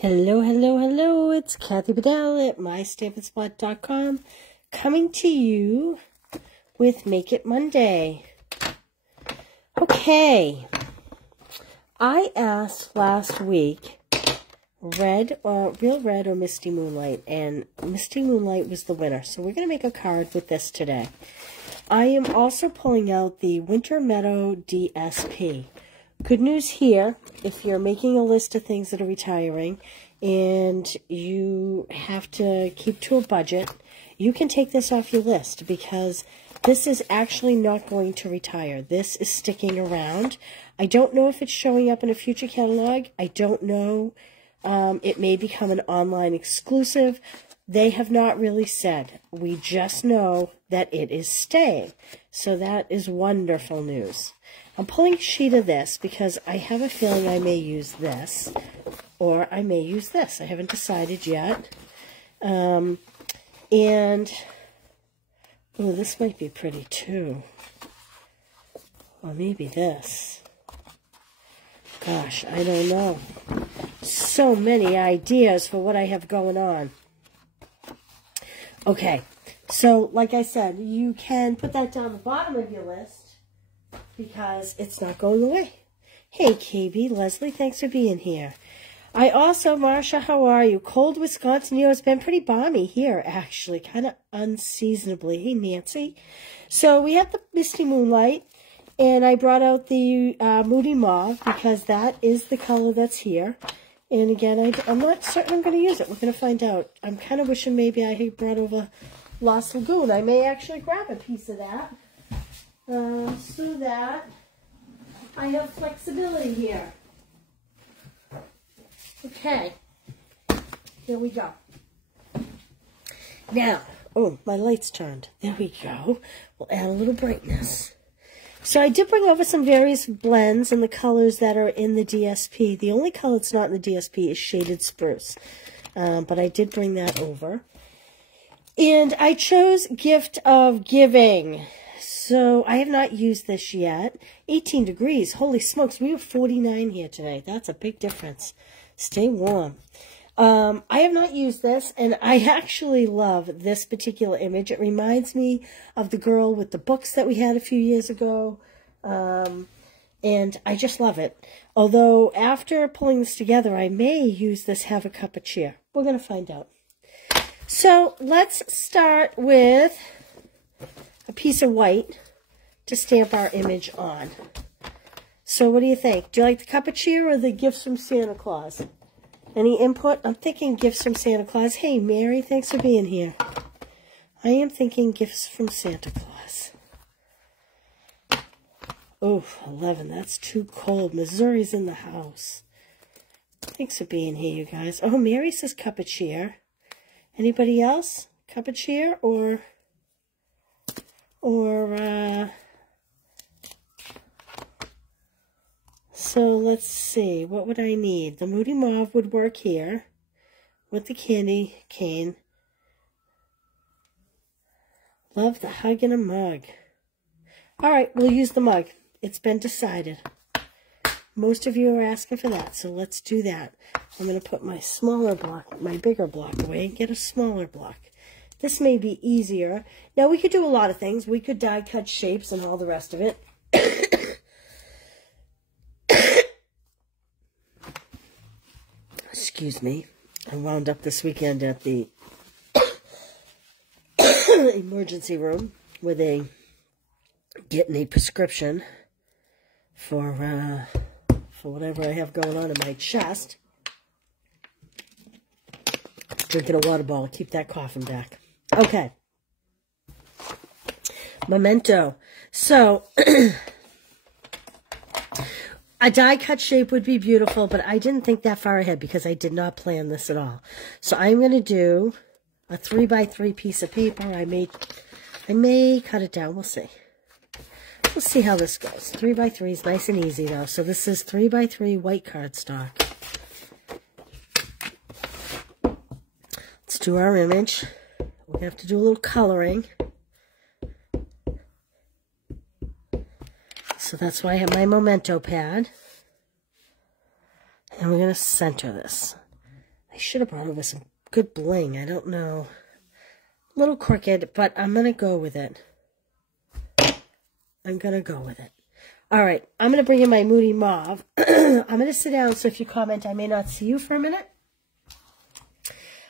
Hello, hello, hello. It's Kathy Bedell at mystampin'spot.com coming to you with Make It Monday. Okay. I asked last week Real Red or Misty Moonlight, and Misty Moonlight was the winner. So we're going to make a card with this today. I am also pulling out the Winter Meadow DSP. Good news here, if you're making a list of things that are retiring and you have to keep to a budget, you can take this off your list because this is actually not going to retire. This is sticking around. I don't know if it's showing up in a future catalog. I don't know. It may become an online exclusive. They have not really said. We just know that it is staying. So that is wonderful news. I'm pulling a sheet of this because I have a feeling I may use this or I may use this. I haven't decided yet. Oh, this might be pretty too. Or maybe this. Gosh, I don't know. So many ideas for what I have going on. Okay, so like I said, you can put that down the bottom of your list because it's not going away. Hey, KB, Leslie, thanks for being here. I also, Marsha, how are you? Cold Wisconsin. You know, it's been pretty balmy here, actually, kind of unseasonably. Hey, Nancy. So we have the Misty Moonlight, and I brought out the Moody Mauve because that is the color that's here. And again, I'm not certain I'm going to use it. We're going to find out. I'm kind of wishing maybe I had brought over Lost Lagoon. I may actually grab a piece of that so that I have flexibility here. Okay, here we go. Now, oh, my light's turned. There we go. We'll add a little brightness. So I did bring over some various blends and the colors that are in the DSP. The only color that's not in the DSP is Shaded Spruce. But I did bring that over. And I chose Gift of Giving. So I have not used this yet. 18 degrees. Holy smokes, we have 49 here today. That's a big difference. Stay warm. I have not used this, and I actually love this particular image. It reminds me of the girl with the books that we had a few years ago, and I just love it. Although, after pulling this together, I may use this Have a Cup of Cheer. We're going to find out. So, let's start with a piece of white to stamp our image on. So, what do you think? Do you like the Cup of Cheer or the Gifts from Santa Claus? Any input? I'm thinking Gifts from Santa Claus. Hey, Mary, thanks for being here. I am thinking Gifts from Santa Claus. Oh, 11. That's too cold. Missouri's in the house. Thanks for being here, you guys. Oh, Mary says Cup of Cheer. Anybody else? Cup of Cheer or so let's see, what would I need? The Moody Mauve would work here with the candy cane. Love the hug in a mug. All right, we'll use the mug. It's been decided. Most of you are asking for that, so let's do that. I'm going to put my smaller block, my bigger block away and get a smaller block. This may be easier. Now, we could do a lot of things. We could die cut shapes and all the rest of it. Excuse me. I wound up this weekend at the emergency room where they getting a prescription for whatever I have going on in my chest. Drinking a water bottle. Keep that coughing back. Okay. Memento. So, a die cut shape would be beautiful, but I didn't think that far ahead because I did not plan this at all. So I'm going to do a 3x3 piece of paper. I may cut it down. We'll see. We'll see how this goes. 3x3 is nice and easy though. So this is 3x3 white cardstock. Let's do our image. We have to do a little coloring. So that's why I have my Memento pad. And we're going to center this. I should have brought over some good bling. I don't know. A little crooked, but I'm going to go with it. I'm going to go with it. All right, I'm going to bring in my Moody Mauve. I'm going to sit down, so if you comment, I may not see you for a minute.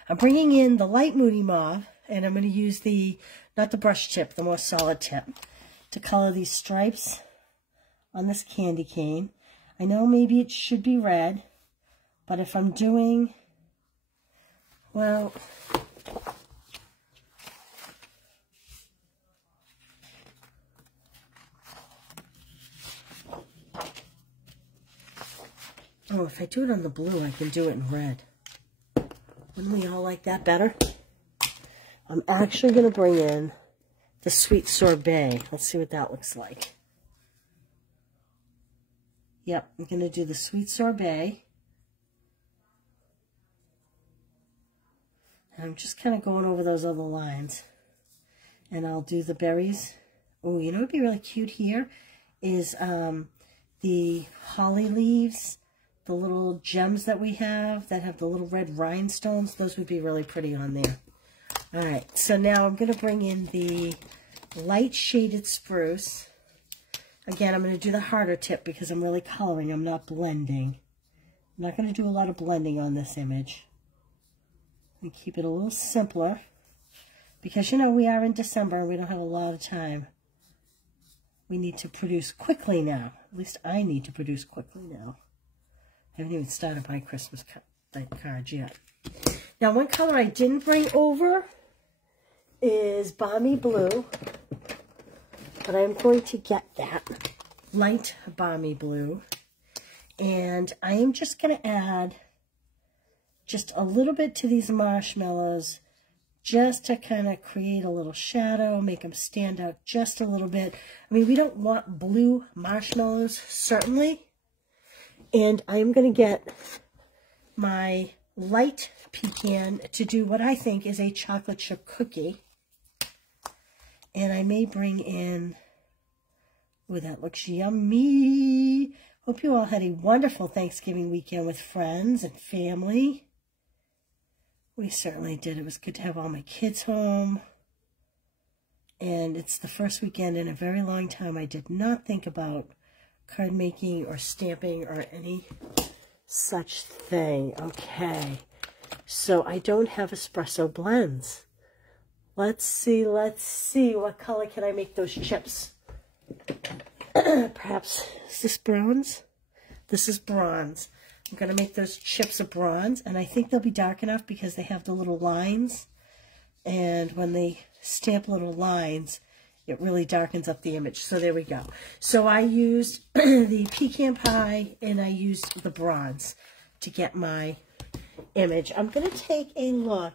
I'm bringing in the light Moody Mauve, and I'm going to use the, not the brush tip, the more solid tip, to color these stripes on this candy cane. I know maybe it should be red, but if I'm doing, well, oh, if I do it on the blue, I can do it in red. Wouldn't we all like that better? I'm actually going to bring in the Sweet Sorbet. Let's see what that looks like. Yep, I'm going to do the Sweet Sorbet. And I'm just kind of going over those other lines. And I'll do the berries. Oh, you know what would be really cute here is the holly leaves. The little gems that we have that have the little red rhinestones, those would be really pretty on there. All right, so now I'm going to bring in the light shaded spruce. Again, I'm going to do the harder tip because I'm really coloring. I'm not blending. I'm not going to do a lot of blending on this image. And keep it a little simpler because, you know, we are in December and we don't have a lot of time. We need to produce quickly now. At least I need to produce quickly now. I haven't even started my Christmas cards yet. Now, one color I didn't bring over is Balmy Blue, but I'm going to get that light Balmy Blue, and I am just going to add just a little bit to these marshmallows just to kind of create a little shadow, make them stand out just a little bit. I mean, we don't want blue marshmallows, certainly. And I'm going to get my light pecan to do what I think is a chocolate chip cookie. And I may bring in, oh, that looks yummy. Hope you all had a wonderful Thanksgiving weekend with friends and family. We certainly did. It was good to have all my kids home. And it's the first weekend in a very long time I did not think about card making or stamping or any such thing. Okay, so I don't have espresso blends. Let's see what color can I make those chips. Perhaps, is this bronze? This is bronze. I'm going to make those chips of bronze, and I think they'll be dark enough because they have the little lines, and when they stamp little lines, it really darkens up the image. So there we go. So I used the pecan pie and I used the bronze to get my image. I'm going to take a look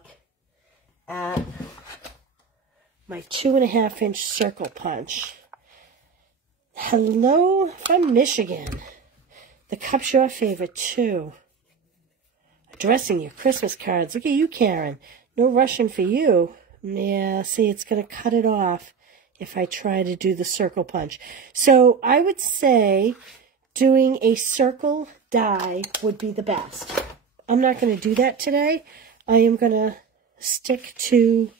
at my 2.5-inch circle punch. Hello from Michigan. The cup's your favorite too. Addressing your Christmas cards. Look at you, Karen. No rushing for you. Yeah, see, it's going to cut it off if I try to do the circle punch. So I would say doing a circle die would be the best. I'm not going to do that today. I am going to stick to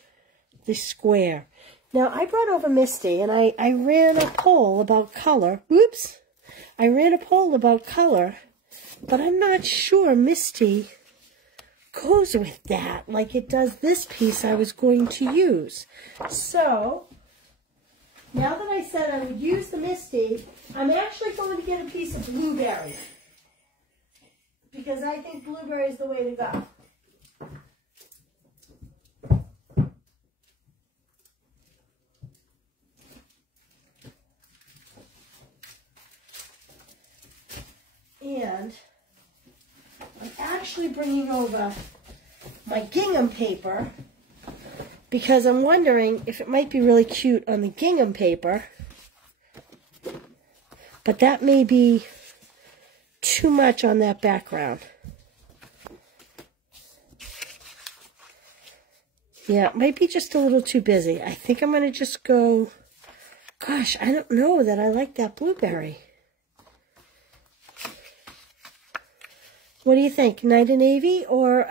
the square. Now, I brought over Misty, and I ran a poll about color. Oops. I ran a poll about color, but I'm not sure Misty goes with that like it does this piece I was going to use. So now that I said I would use the Misty, I'm actually going to get a piece of blueberry because I think blueberry is the way to go. And I'm actually bringing over my gingham paper because I'm wondering if it might be really cute on the gingham paper, but that may be too much on that background. Yeah, it might be just a little too busy. I think I'm going to just go, gosh, I don't know that I like that blueberry. What what do you think? Night of Navy or,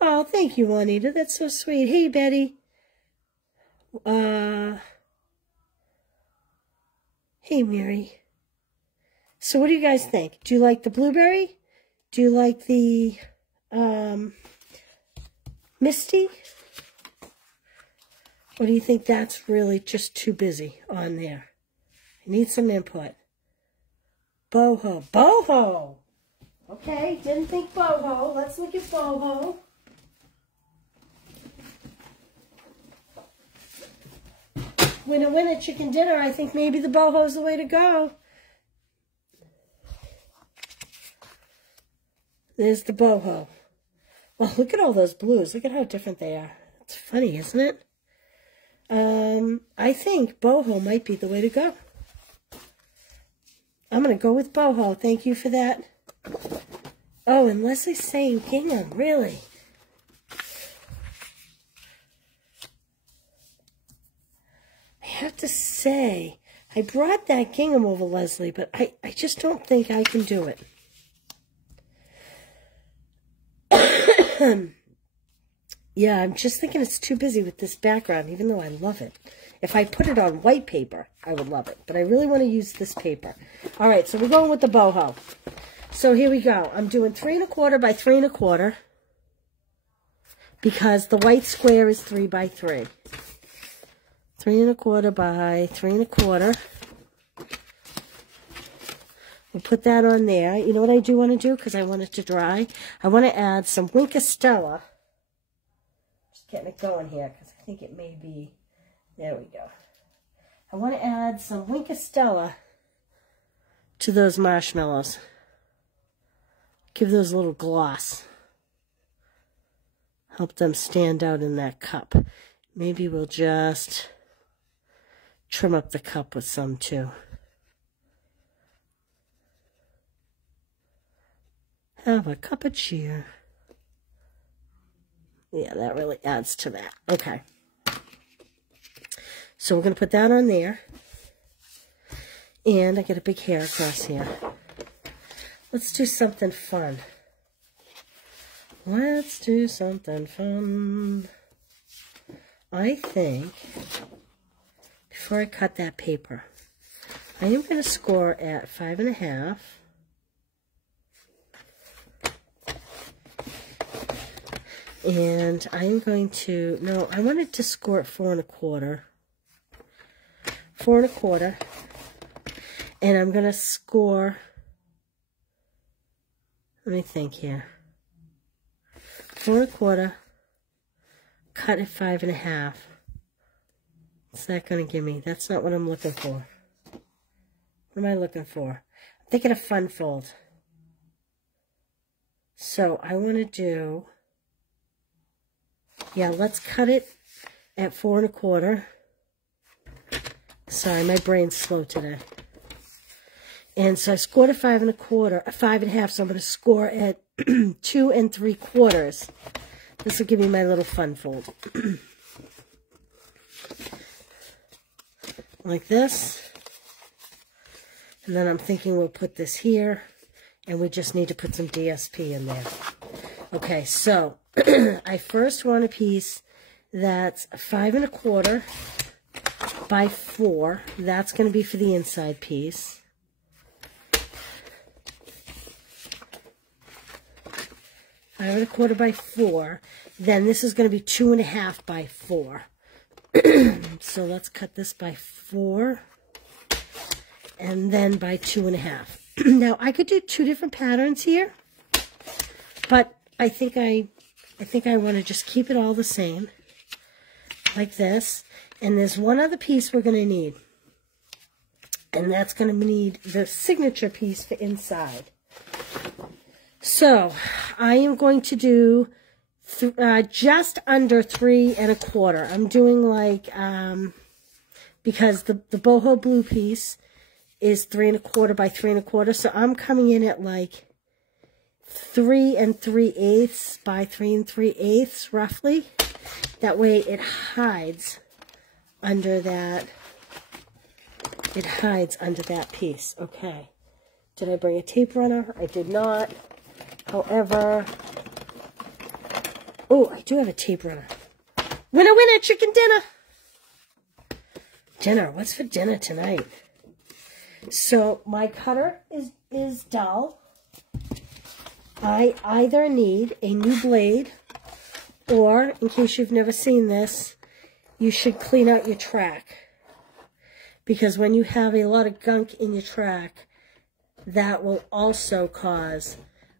oh, thank you, Juanita. That's so sweet. Hey, Betty. Hey, Mary. So what do you guys think? Do you like the blueberry? Do you like the Misty? Or do you think that's really just too busy on there? I need some input. Boho. Boho! Okay, didn't think boho. Let's look at boho. Winner, winner, chicken dinner. I think maybe the boho's the way to go. There's the boho. Well, look at all those blues. Look at how different they are. It's funny, isn't it? I think boho might be the way to go. I'm going to go with boho. Thank you for that. Oh, and Leslie's saying gingham. Really? I have to say, I brought that gingham over, Leslie, but I just don't think I can do it. Yeah, I'm just thinking it's too busy with this background, even though I love it. If I put it on white paper, I would love it. But I really want to use this paper. All right, so we're going with the boho. So here we go. I'm doing 3 1/4 by 3 1/4 because the white square is 3 by 3. 3 1/4 by 3 1/4. We'll put that on there. You know what I do want to do because I want it to dry? I want to add some Winkostella. Just getting it going here because I think it may be... There we go. I want to add some Winkostella to those marshmallows. Give those a little gloss. Help them stand out in that cup. Maybe we'll just trim up the cup with some too. Have a cup of cheer. Yeah, that really adds to that. Okay. So we're going to put that on there. And I get a big hair across here. Let's do something fun. Let's do something fun. I think, before I cut that paper, I am going to score at 5.5. And I'm going to, no, I wanted to score at 4 1/4. 4 1/4. And I'm going to score, let me think here. 4 1/4, cut at 5.5. What's that going to give me? That's not what I'm looking for. What am I looking for? I'm thinking a fun fold. So I want to do, yeah, let's cut it at 4 1/4. Sorry, my brain's slow today. And so I scored at 5 1/4, 5.5, so I'm going to score at 2 3/4. This will give me my little fun fold. Like this. And then I'm thinking we'll put this here, and we just need to put some DSP in there. Okay, so I first want a piece that's 5 1/4 by 4. That's going to be for the inside piece. Five and a quarter by 4. Then this is going to be 2 1/2 by 4. So let's cut this by 4, and then by 2 1/2. Now I could do 2 different patterns here, but I think I want to just keep it all the same, like this. And there's one other piece we're going to need, and that's going to need the signature piece for inside. So I am going to do just under 3 1/4. I'm doing like, because the boho blue piece is 3 1/4 by 3 1/4, so I'm coming in at like 3 3/8 by 3 3/8 roughly. That way it hides under that it hides under that piece. Okay. Did I bring a tape runner? I did not. However, oh, I do have a tape runner. Winner, winner, chicken dinner. Dinner. What's for dinner tonight? So my cutter is dull. I either need a new blade, or, in case you've never seen this, you should clean out your track. Because when you have a lot of gunk in your track, that will also cause,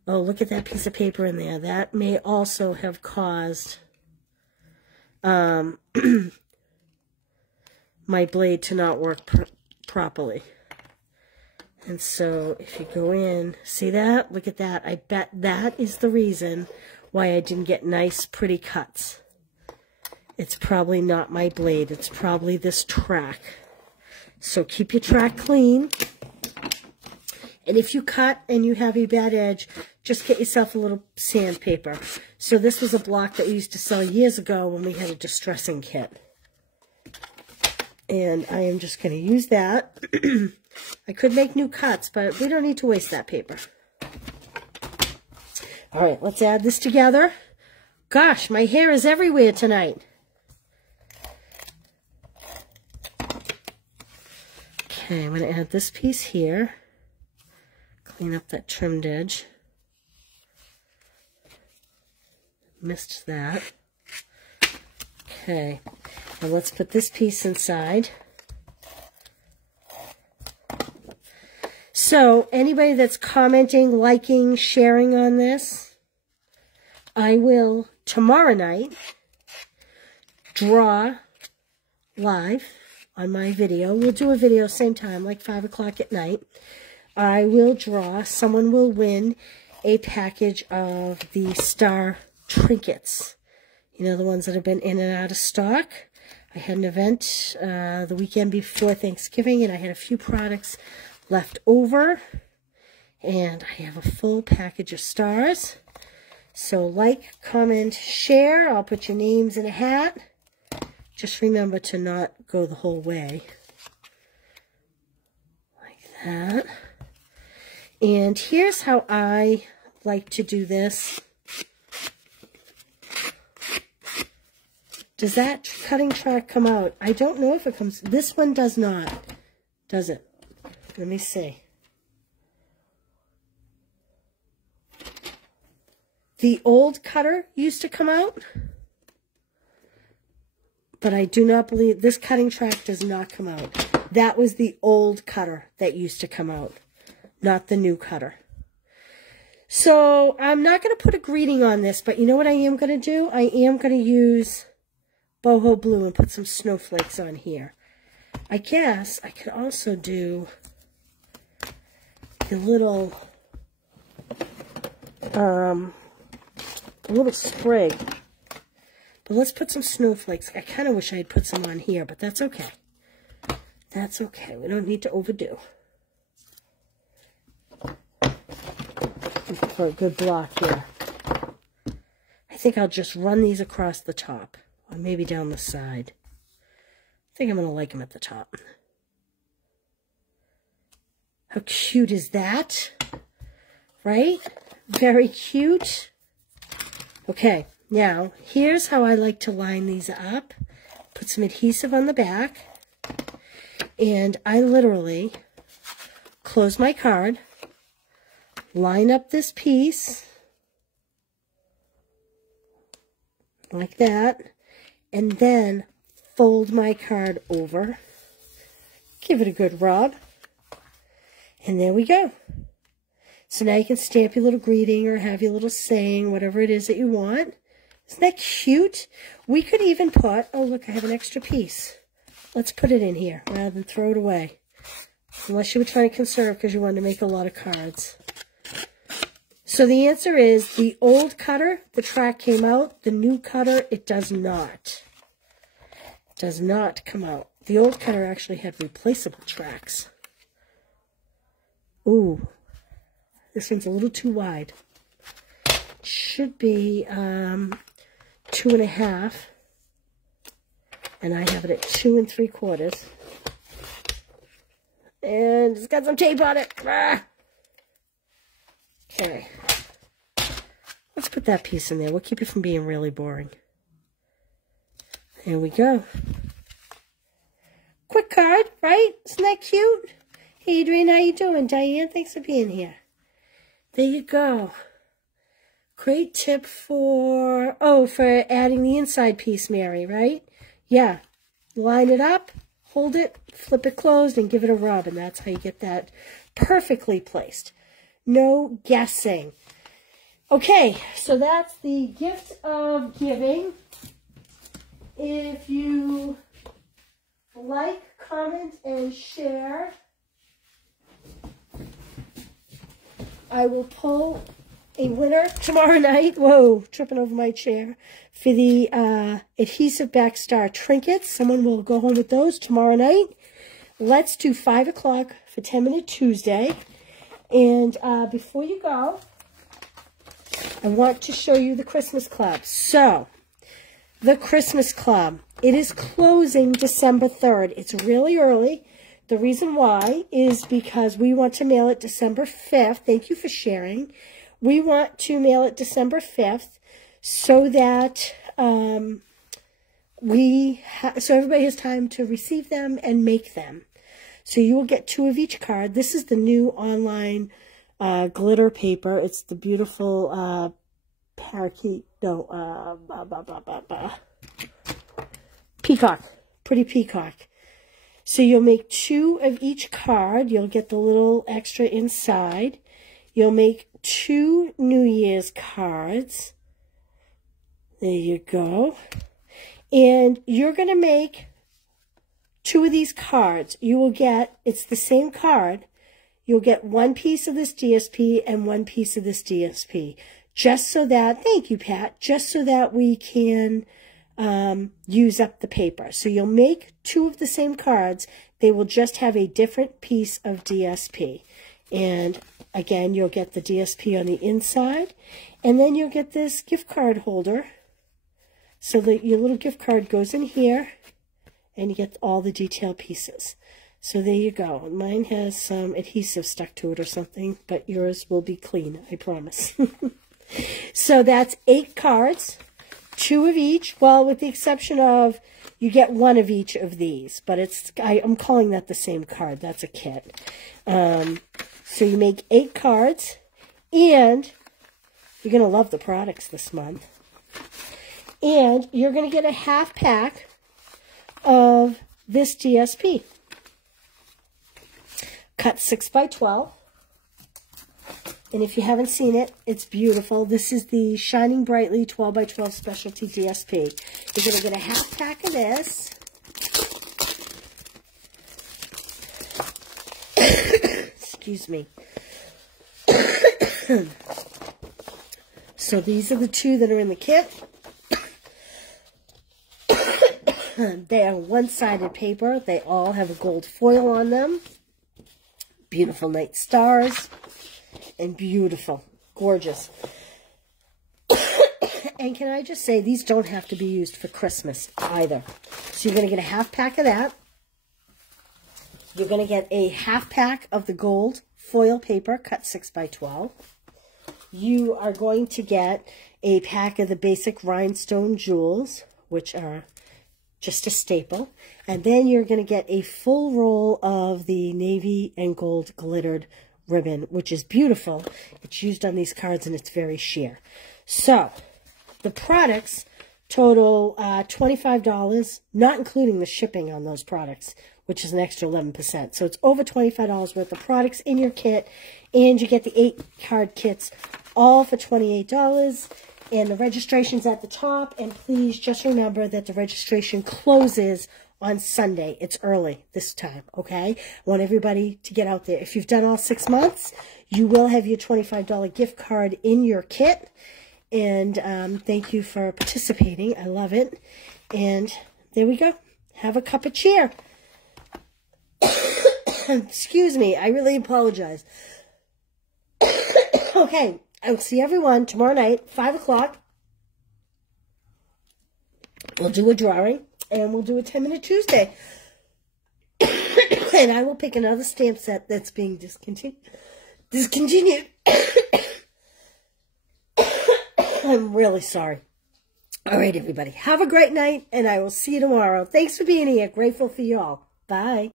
oh, look at that piece of paper in there. That may also have caused my blade to not work properly. And so if you go in, see that? Look at that. I bet that is the reason why I didn't get nice, pretty cuts. It's probably not my blade. It's probably this track. So keep your track clean. And if you cut and you have a bad edge, just get yourself a little sandpaper. So this was a block that we used to sell years ago when we had a distressing kit. And I am just going to use that. I could make new cuts, but we don't need to waste that paper. All right, let's add this together. Gosh, my hair is everywhere tonight. Okay, I'm going to add this piece here. Clean up that trimmed edge. Missed that. Okay, now let's put this piece inside. So, anybody that's commenting, liking, sharing on this, I will, tomorrow night, draw live on my video. We'll do a video same time, like 5 o'clock at night. I will draw, someone will win a package of the Star trinkets. You know, the ones that have been in and out of stock. I had an event the weekend before Thanksgiving, and I had a few products left over, and I have a full package of stars. So like, comment, share. I'll put your names in a hat. Just remember to not go the whole way. Like that. And here's how I like to do this. Does that cutting track come out? I don't know if it comes. This one does not. Does it? Let me see. The old cutter used to come out, but I do not believe this cutting track does not come out. That was the old cutter that used to come out, not the new cutter. So I'm not going to put a greeting on this, but you know what I am going to do? I am going to use boho blue and put some snowflakes on here. I guess I could also do a little sprig. But let's put some snowflakes. I kind of wish I had put some on here, but that's okay. That's okay. We don't need to overdo. For a good block here. I think I'll just run these across the top, or maybe down the side. I think I'm going to like them at the top. How cute is that? Right? Very cute. Okay, now here's how I like to line these up. Put some adhesive on the back. And I literally close my card, line up this piece like that, and then fold my card over. Give it a good rub. And there we go. So now you can stamp your little greeting or have your little saying, whatever it is that you want. Isn't that cute? We could even put, oh look, I have an extra piece. Let's put it in here rather than throw it away. Unless you were trying to conserve because you wanted to make a lot of cards. So the answer is the old cutter, the track came out. The new cutter, it does not. It does not come out. The old cutter actually had replaceable tracks. Ooh, this one's a little too wide. It should be 2.5, and I have it at 2 3/4. And it's got some tape on it. Ah. Okay. Let's put that piece in there. We'll keep it from being really boring. There we go. Quick card, right? Isn't that cute? Hey, Adrian, how you doing? Diane, thanks for being here. There you go. Great tip for adding the inside piece, Mary, right? Yeah. Line it up, hold it, flip it closed, and give it a rub, and that's how you get that perfectly placed. No guessing. Okay, so that's the gift of giving. If you like, comment, and share, I will pull a winner tomorrow night. Whoa, tripping over my chair. For the adhesive back star trinkets. Someone will go home with those tomorrow night. Let's do 5 o'clock for 10-Minute Tuesday. And before you go, I want to show you the Christmas Club. So, the Christmas Club. It is closing December 3rd. It's really early. The reason why is because we want to mail it December 5th. Thank you for sharing. We want to mail it December 5th so that so everybody has time to receive them and make them. So you will get 2 of each card. This is the new online glitter paper. It's the beautiful parakeet. No, peacock. Pretty peacock. So you'll make 2 of each card. You'll get the little extra inside. You'll make 2 New Year's cards. There you go. And you're going to make 2 of these cards. You will get, it's the same card. You'll get 1 piece of this DSP and 1 piece of this DSP. Just so that, thank you, Pat, just so that we can use up the paper. So you'll make 2 of the same cards. They will just have a different piece of DSP. And again, you'll get the DSP on the inside. And then you'll get this gift card holder. So that your little gift card goes in here. And you get all the detail pieces. So there you go. Mine has some adhesive stuck to it or something. But yours will be clean, I promise. So that's 8 cards. 2 of each. Well, with the exception of you get 1 of each of these. But I'm calling that the same card. That's a kit. So you make 8 cards, and you're going to love the products this month. And you're going to get a half pack of this DSP. Cut 6 by 12. And if you haven't seen it, it's beautiful. This is the Shining Brightly 12 by 12 Specialty DSP. You're going to get a half pack of this. Excuse me. So these are the 2 that are in the kit. They are one-sided paper. They all have a gold foil on them. Beautiful night stars. And beautiful. Gorgeous. And can I just say, these don't have to be used for Christmas either. So you're going to get a half pack of that. You're going to get a half pack of the gold foil paper, cut 6 by 12. You are going to get a pack of the basic rhinestone jewels, which are just a staple. And then you're going to get a full roll of the navy and gold glittered ribbon, which is beautiful. It's used on these cards and it's very sheer. So the products total $25, not including the shipping on those products, which is an extra 11%. So it's over $25 worth of products in your kit, and you get the 8 card kits all for $28. And the registration's at the top, and please just remember that the registration closes on Sunday. It's early this time, okay? I want everybody to get out there. If you've done all 6 months, you will have your $25 gift card in your kit. And thank you for participating. I love it. And there we go. Have a cup of cheer. Excuse me. I really apologize. Okay. I will see everyone tomorrow night, 5 o'clock. We'll do a drawing, and we'll do a 10-Minute Tuesday. And I will pick another stamp set that's being discontinued. I'm really sorry. All right, everybody. Have a great night, and I will see you tomorrow. Thanks for being here. Grateful for you all. Bye.